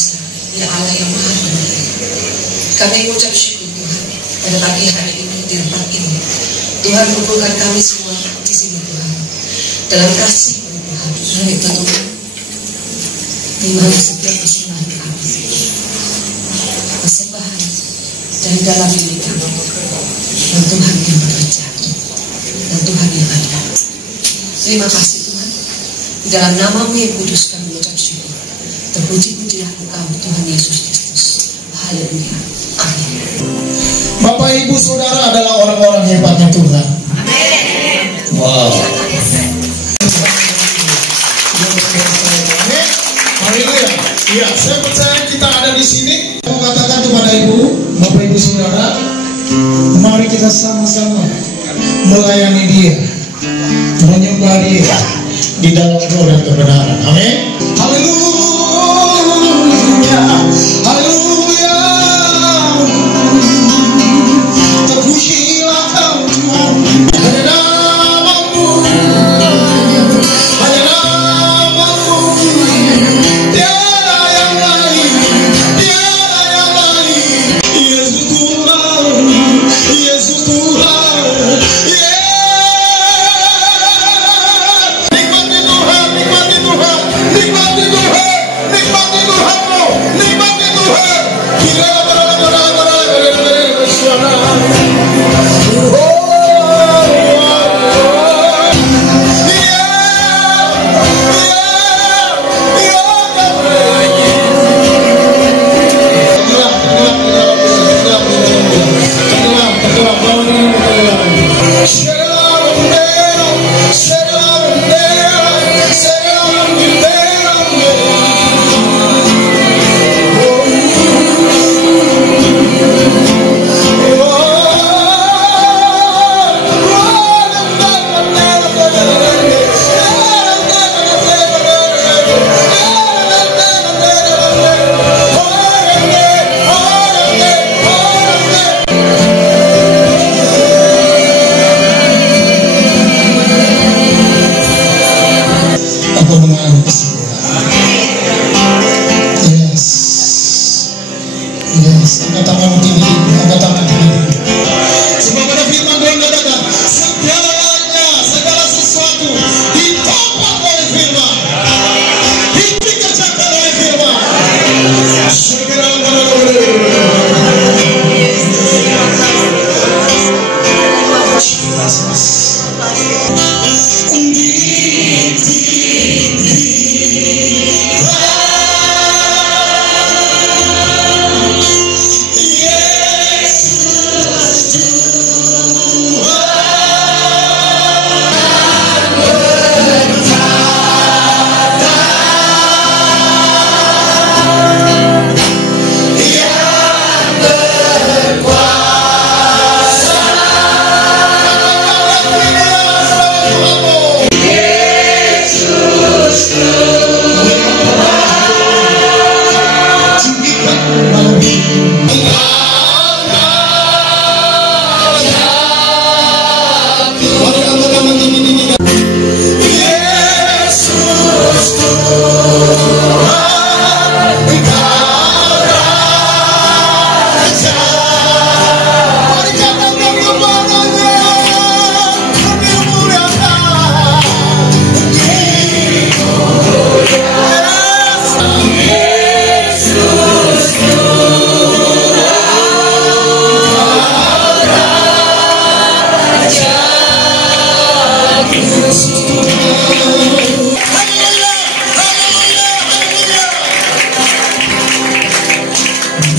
kuasa, Ya Allah yang maha pengasih. Kami mengucap syukur Tuhan pada pagi hari ini di tempat ini. Tuhan kumpulkan kami semua di sini Tuhan dalam kasih Tuhan. Hari Tuhan, di mana setiap persembahan kami, persembahan dari dalam diri kami, dan Tuhan yang bekerja, dan Tuhan yang ada. Terima kasih Tuhan. Di dalam nama-Mu yang kudus kami mengucap syukur. Terpuji-pujilah Engkau Tuhan Yesus Kristus. Haleluya. Amin. Bapak Ibu Saudara adalah orang-orang hebatnya Tuhan. Amin. Wow. Haleluya. Iya, saya percaya kita ada di sini. Aku katakan kepada Ibu, Bapak Ibu Saudara, mari kita sama-sama melayani Dia, menyembah Dia di dalam roh dan kebenaran. Amin. Haleluya. Haleluya. Terpujilah Kau Tuhan. Hanya nama-Mu. Hanya nama-Mu. Tiada yang lain. Tiada yang lain. Yesus Tuhan. Yesus Tuhan. Nikmati Tuhan. Nikmati Tuhan. Nikmati Tuhan. Nikmati Tuhan-Mu. Nikmati Tuhan. Angkat tangan tinggi, angkat tangan tinggi. Sebab pada firman Tuhan katakan, segala sesuatu ditopang oleh firman, dikerjakan oleh firman.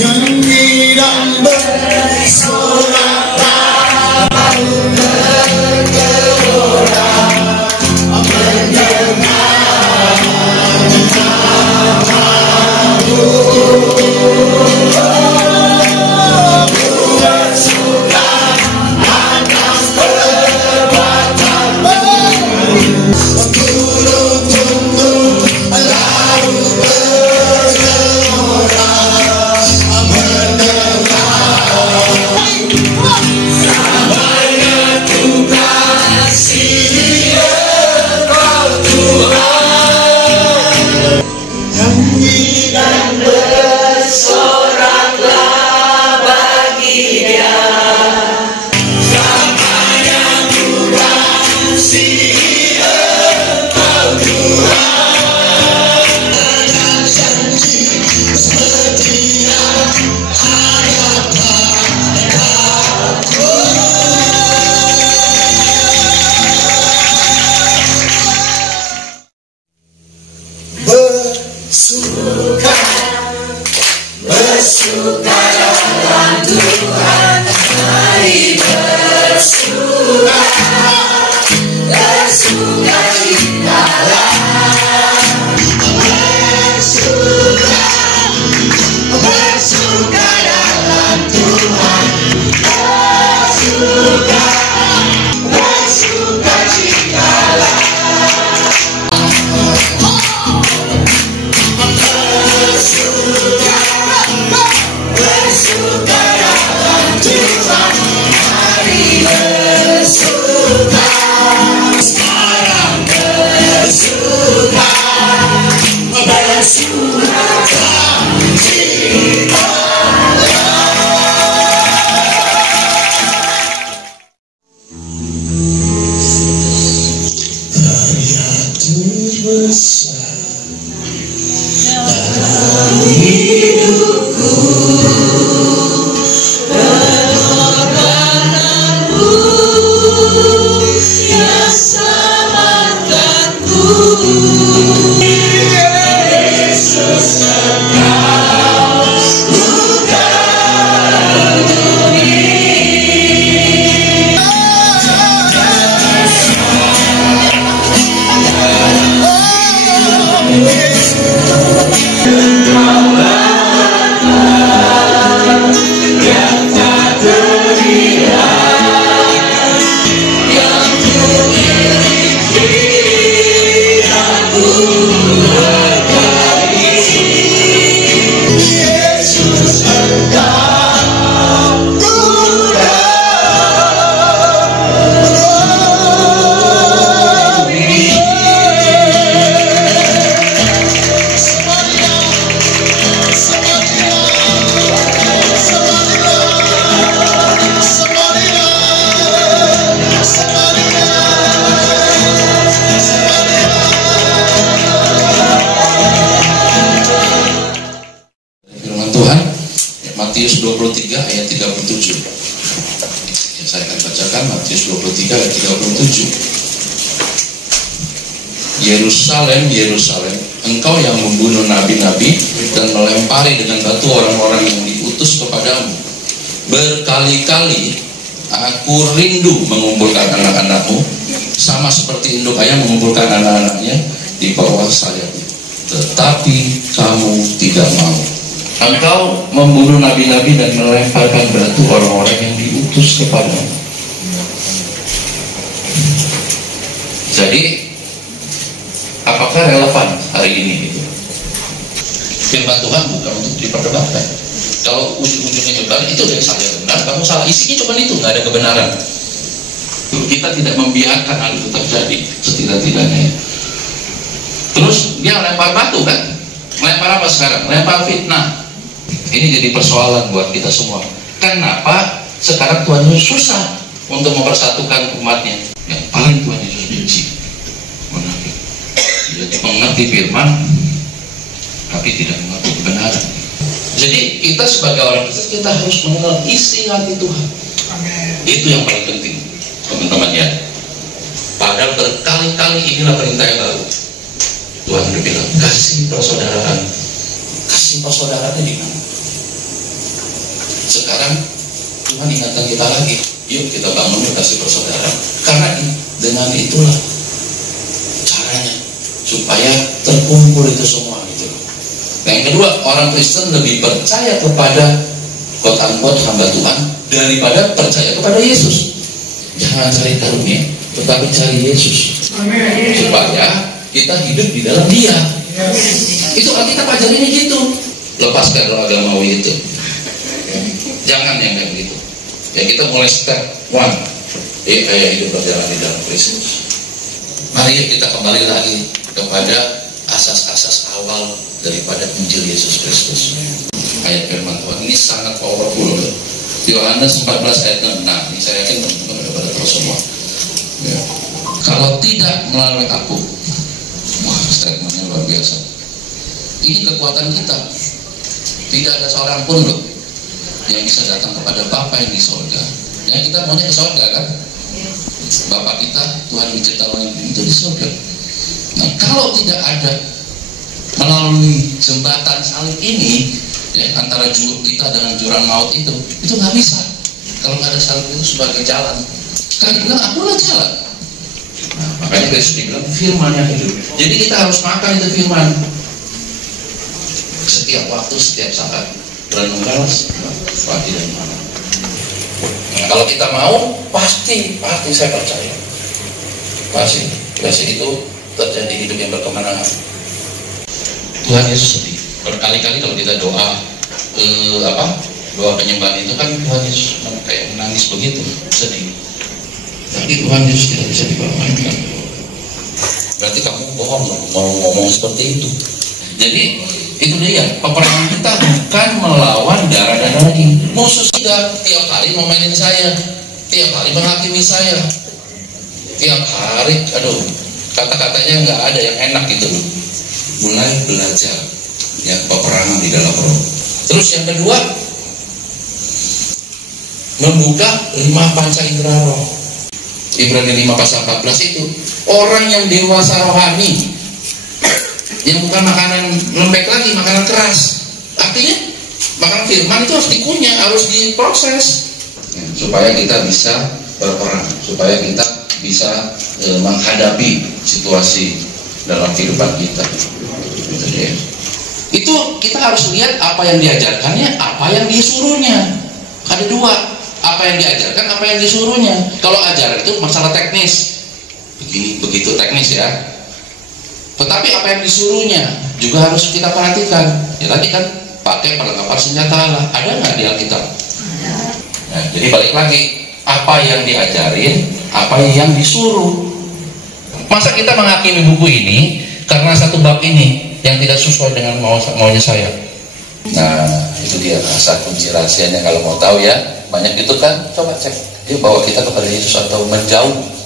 Nyanyi dan bersorak bersuka dalam Tuhan, mari bersuka, bersuka citalah, bersuka, bersuka dalam Tuhan, bersuka, bersuka citalah. Bersuka dalam Tuhan, mari bersuka, sekarang bersuka, bersuka cita. Karya terbesar dalam hidupku, pengorbananmu yang selamatkanku. Yesus Engkau ku kagumi. Yang tak terlihat, yang ku miliki, aku hargai. Yesus Engkau ku kagumi. Firman Tuhan Matius 23 ayat 37. Yang saya akan bacakan Matius 23 ayat 37. Yerusalem, Yerusalem, engkau yang membunuh nabi-nabi dan melempari dengan batu orang-orang yang diutus kepadamu. Berkali-kali aku rindu mengumpulkan anak-anakmu, sama seperti induk ayam mengumpulkan anak-anaknya di bawah sayapnya, tetapi kamu tidak mau. Engkau membunuh nabi-nabi dan melemparkan batu orang-orang yang diutus kepadamu. Jadi, apakah relevan hari ini itu? Firman Tuhan bukan untuk diperdebatkan. Kalau ujung-ujungnya nyebar, itu dari saya benar, kamu salah. Isinya cuma itu, nggak ada kebenaran. Kita tidak membiarkan hal itu terjadi setidak-tidaknya. Terus dia lempar batu kan? Lempar apa sekarang? Lempar fitnah. Ini jadi persoalan buat kita semua. Kenapa sekarang Tuhan Yesus susah untuk mempersatukan umatnya? Yang paling Tuhan Yesus benci munafik. Dia mengerti firman, tapi tidak mengerti kebenaran. Jadi kita sebagai orang Kristen, kita harus mengenal isi hati Tuhan. Amen. Itu yang paling penting, teman-teman ya. Padahal berkali-kali inilah perintah yang baru. Tuhan sudah bilang, kasih persaudaraan. Kasih persaudaraan di mana? Sekarang Tuhan ingatkan kita lagi, yuk kita bangun kasih persaudaraan. Karena dengan itulah caranya supaya terkumpul itu semua gitu. Yang kedua, orang Kristen lebih percaya kepada quote-unquote hamba Tuhan daripada percaya kepada Yesus. Jangan cari karunia, tetapi cari Yesus. Amen. Supaya kita hidup di dalam Dia. Yes. Itu Alkitab ajarinnya gitu. Lepaskan roh agamawi itu. Jangan yang kayak begitu. Ya kita mulai step one. Kayak hidup berjalan di dalam Kristus. Mari kita kembali lagi kepada asas-asas awal daripada Injil Yesus Kristus. Ayat firman Tuhan ini sangat powerful. Yohanes 14 ayat 6. Nah, ini saya yakin teman-teman udah pada tahu semua. Ya. Kalau tidak melalui aku, wah statementnya luar biasa. Ini kekuatan kita. Tidak ada seorang pun loh yang bisa datang kepada Bapa yang di sorga. Yang kita maunya ke sorga kan? Bapa kita, Tuhan menciptakan itu di sorga. Nah kalau tidak ada melalui jembatan salib ini, ya, antara kita dengan jurang maut itu nggak bisa kalau nggak ada salib itu sebagai jalan. Kan bilang akulah jalan. Nah, makanya Yesus dibilang firman yang hidup. Jadi kita harus makan itu firman setiap waktu, setiap saat, renungkan pagi dan malam. Nah, kalau kita mau, pasti saya percaya, pasti itu terjadi hidup yang berkemenangan. Tuhan Yesus sedih. Berkali-kali kalau kita doa penyembahan itu kan Tuhan Yesus kayak menangis begitu, sedih. Tapi Tuhan Yesus tidak bisa dipermainkan. Berarti kamu bohong mau ngomong seperti itu. Jadi itu dia, peperangan kita bukan melawan darah dan daging. Musuh tidak tiap hari mau mainin saya, tiap hari menghakimi saya, tiap hari, kata-katanya nggak ada yang enak gitu. Mulai belajar ya peperangan di dalam roh. Terus yang kedua, membuka 5 panca indera roh. Ibrani 5 pasal 14 itu orang yang dewasa rohani, yang bukan makanan lembek lagi, makanan keras. Artinya makanan firman itu harus dikunyah, harus diproses supaya kita bisa berperang, supaya kita bisa menghadapi situasi dalam kehidupan kita. Itu kita harus lihat apa yang diajarkannya, apa yang disuruhnya. Ada dua, apa yang diajarkan, apa yang disuruhnya. Kalau ajaran itu masalah teknis, begitu teknis ya. Tetapi apa yang disuruhnya juga harus kita perhatikan. Ya tadi kan pakai perlengkapan senjata Allah, ada nggak di Alkitab? Nah, jadi balik lagi, apa yang diajarin, apa yang disuruh. Masa kita menghakimi buku ini karena satu bab ini yang tidak sesuai dengan maunya saya. Nah, itu dia asal kunci rahasianya. Kalau mau tahu ya, banyak itu kan, coba cek. Dia bawa kita kepada Yesus atau menjauh.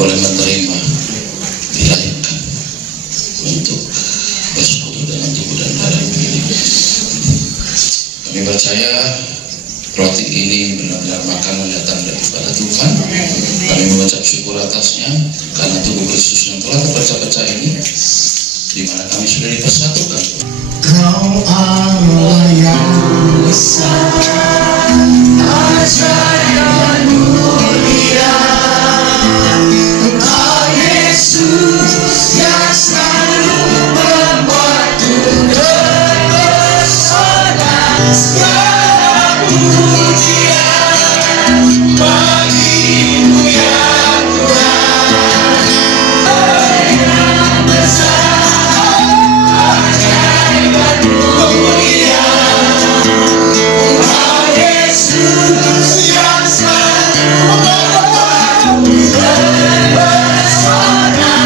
Boleh menerima, dilahirkan untuk bersekutu dengan tubuh dan darah ini. Kami percaya roti ini benar-benar makanan datang daripada Tuhan. Kami mengucap syukur atasnya karena tubuh Kristus yang telah terpecah-pecah ini, di mana kami sudah dipersatukan. Kau Allah yang besar, ajaib dan mulia. Yesus yang selalu membuatku terpesona. Segala pujian bagimu ya Tuhan. Yang besar, ajaib dan mulia. Yesus yang selalu membuatku terpesona.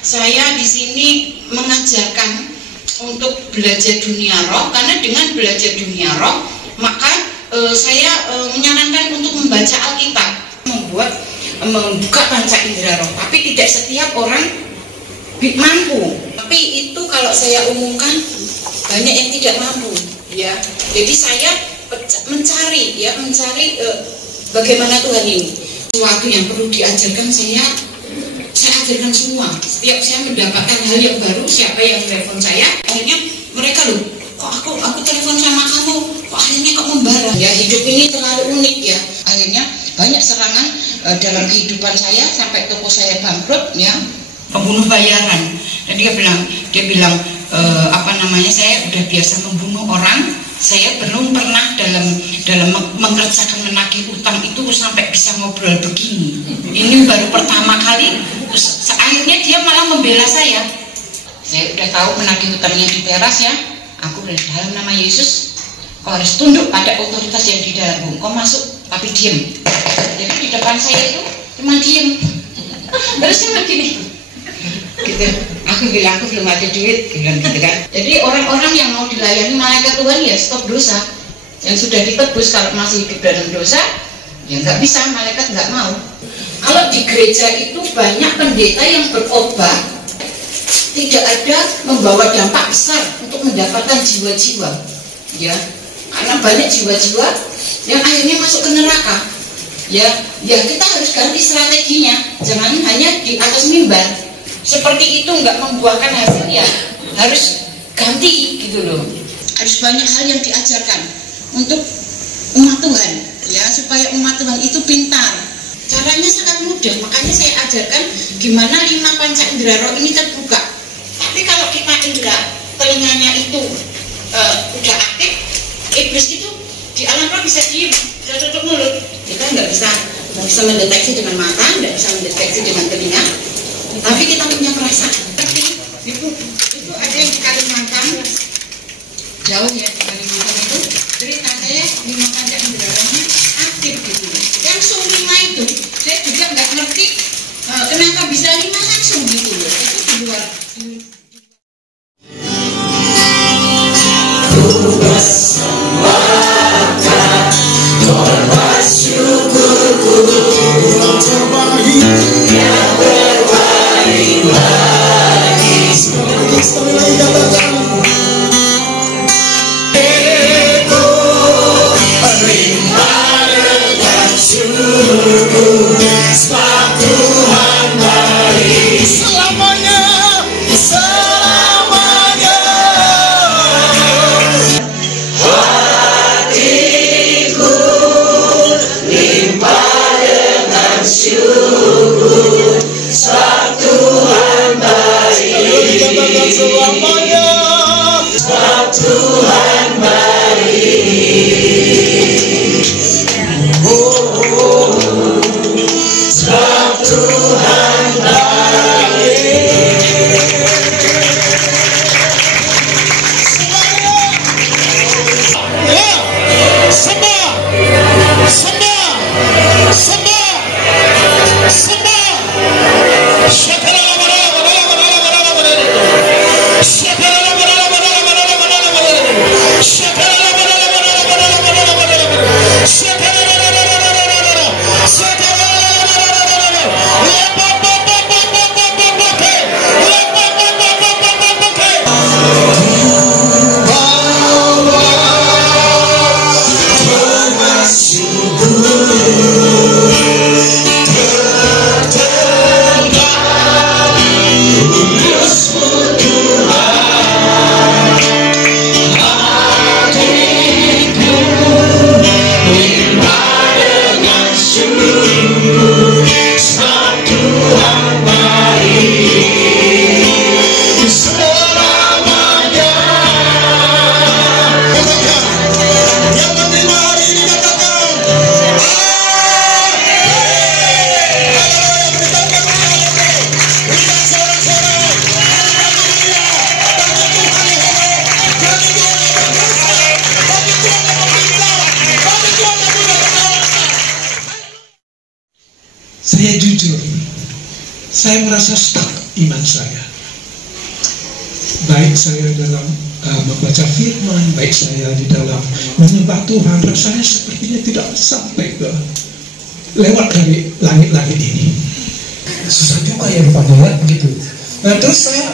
Saya di sini mengajarkan untuk belajar dunia roh, karena dengan belajar dunia roh maka saya menyarankan untuk membaca Alkitab, membuka panca indera roh. Tapi tidak setiap orang mampu. Tapi itu kalau saya umumkan banyak yang tidak mampu, ya. Jadi saya mencari bagaimana Tuhan ini. Sesuatu yang perlu diajarkan saya ajarkan semua. Setiap saya mendapatkan hal yang baru, siapa yang telepon saya, akhirnya mereka loh, kok aku telepon sama kamu, kok akhirnya kok membara. Ya, hidup ini terlalu unik ya. Akhirnya banyak serangan dalam kehidupan saya sampai toko saya bangkrut ya, pembunuh bayaran. Dan dia bilang saya udah biasa membunuh orang, saya belum pernah dalam mengerjakan menagih utang itu sampai bisa ngobrol begini. Ini baru pertama kali. Akhirnya dia malah membela saya. Saya udah tahu menagih utangnya di teras ya. Aku udah dalam nama Yesus. Kau harus tunduk pada otoritas yang di dalam. Kau masuk tapi diem. Jadi di depan saya itu cuma diem. Terus cuma gini. Gitu. Aku bilang aku belum ada duit, bilang gitu kan. Jadi orang-orang yang mau dilayani malaikat Tuhan ya stop dosa. Yang sudah ditebus kalau masih hidup dalam dosa, ya nggak bisa, malaikat nggak mau. Kalau di gereja itu banyak pendeta yang berkhotbah tidak ada membawa dampak besar untuk mendapatkan jiwa-jiwa, ya, karena banyak jiwa-jiwa yang akhirnya masuk ke neraka. Ya kita harus ganti strateginya, jangan hanya di atas mimbar. Seperti itu nggak membuahkan hasil ya harus ganti gitu loh. Harus banyak hal yang diajarkan untuk umat Tuhan ya, supaya umat Tuhan itu pintar. Caranya sangat mudah, makanya saya ajarkan gimana 5 panca indera roh ini terbuka. Tapi kalau kita indera telinganya itu udah aktif, iblis itu di alam roh bisa diem, bisa tutup mulut. Kita nggak bisa mendeteksi dengan mata, nggak bisa mendeteksi dengan telinga. Tapi kita punya perasaan. Itu ada yang di Kalimantan, jauh ya di Kalimantan itu cerita saya 5 panca indera rohnya aktif gitu. Langsung 5 itu, saya juga nggak ngerti kenapa bisa 5 langsung gitu loh. Itu di luar. Saya jujur, saya merasa stuck iman saya. Baik saya dalam membaca firman, baik saya di dalam menyembah Tuhan, rasanya sepertinya tidak sampai ke lewat dari langit-langit ini. Susah juga ya rupanya ya, begitu. Nah terus saya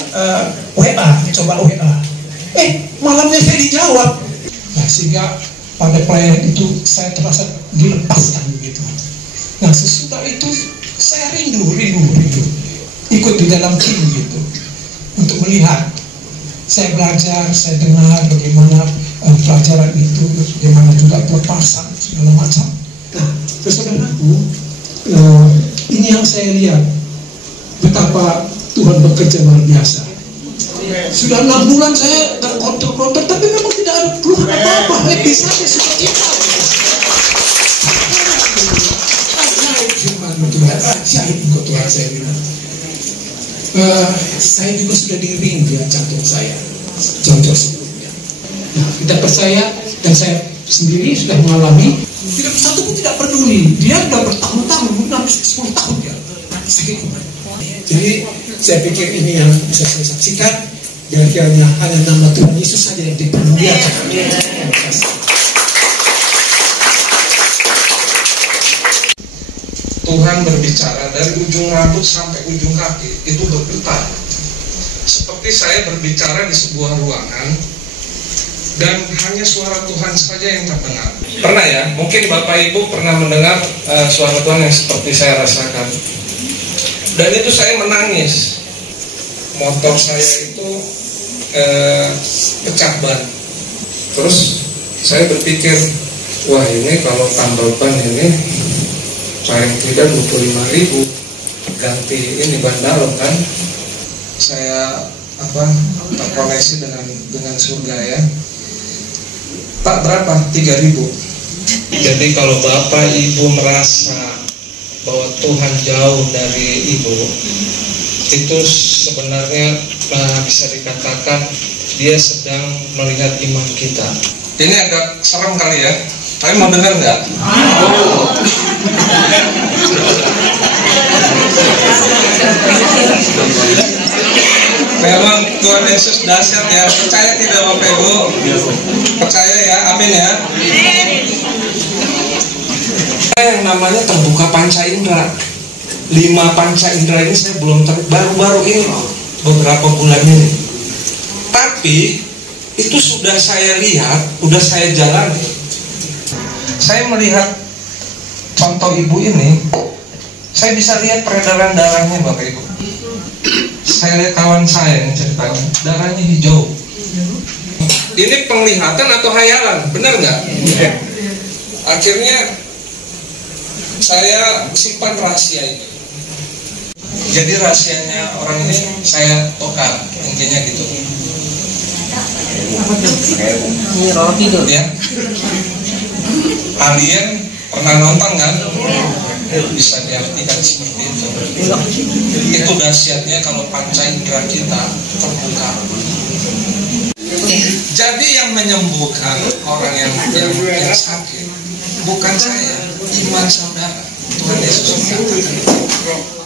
coba WA. Malamnya saya dijawab. Nah sehingga pada pelayanan itu saya terasa dilepaskan begitu. Nah sesudah itu saya rindu ikut di dalam tim gitu untuk melihat. Saya belajar, saya dengar bagaimana pelajaran itu, bagaimana juga pelepasan segala macam. Nah saudaraku, ini yang saya lihat betapa Tuhan bekerja luar biasa. Sudah 6 bulan saya terkontrol, tapi memang tidak ada keluhan apa-apa. Happy saja, suka cita. Ajaib firman Tuhan, ajaib Tuhan, saya bilang. Saya juga sudah di ring dia jantung saya, jauh-jauh sebelumnya. Nah, kita percaya, dan saya sendiri sudah mengalami. Tidak satu pun tidak peduli. Dia sudah bertahun-tahun, mungkin 10 tahun ya. Sakit kemarin. Jadi saya pikir ini yang bisa saya saksikan. Jangan kiranya hanya nama Tuhan Yesus saja yang dipermuliakan. Tuhan berbicara dari ujung rambut sampai ujung kaki itu bergetar. Seperti saya berbicara di sebuah ruangan dan hanya suara Tuhan saja yang terdengar. Pernah ya? Mungkin Bapak Ibu pernah mendengar suara Tuhan yang seperti saya rasakan. Dan itu saya menangis. Motor saya itu pecah ban. Terus saya berpikir, wah ini kalau tambal ban ini paling tidak 25.000, ganti ini ban dalam kan. Saya terkoneksi dengan surga ya. Tak berapa, 3.000. Jadi kalau Bapak Ibu merasa bahwa Tuhan jauh dari Ibu, itu sebenarnya bisa dikatakan dia sedang melihat iman kita. Ini agak serem kali ya. Kalian mau dengar nggak? Memang Tuhan Yesus dahsyat ya. Percaya tidak Bapak Ibu? Percaya ya, amin ya. Yang namanya terbuka panca indera. 5 panca indera ini saya belum baru-baru ini beberapa bulan ini. Tapi itu sudah saya lihat, sudah saya jalani. Saya melihat contoh ibu ini, saya bisa lihat peredaran darahnya Bapak Ibu. Saya lihat kawan saya yang ceritakan, darahnya hijau. Ini penglihatan atau hayalan, benar nggak? Akhirnya saya simpan rahasia itu. Jadi rahasianya orang ini saya bongkar, intinya gitu. Ya. Alien pernah nonton kan? Bisa diartikan seperti itu. Itu dahsyatnya kalau panca indera kita terbuka. Jadi yang menyembuhkan orang yang sakit bukan saya, iman saudara. Tuhan Yesus mengatakan.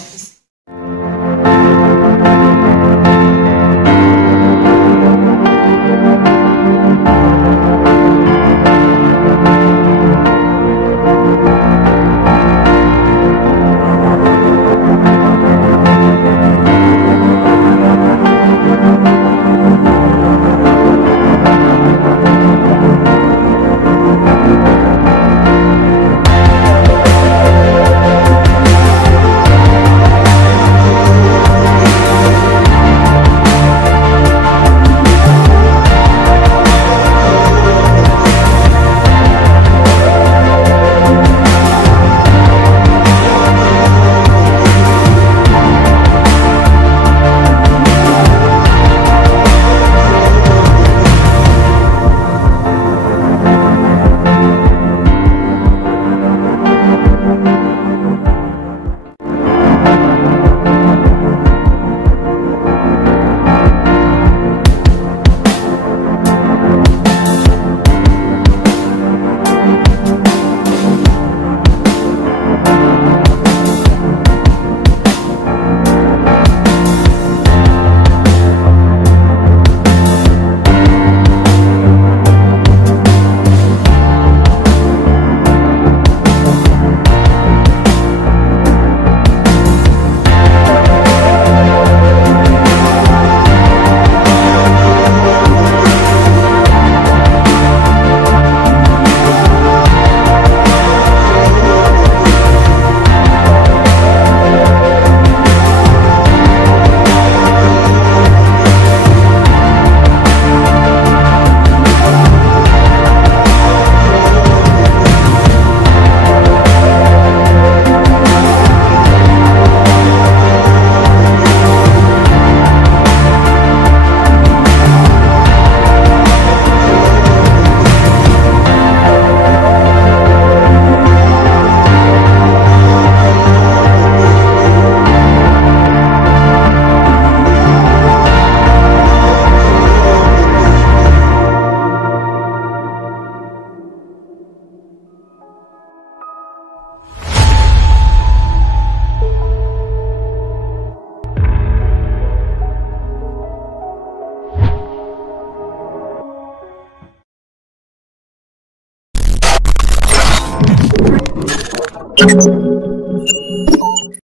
Thank you.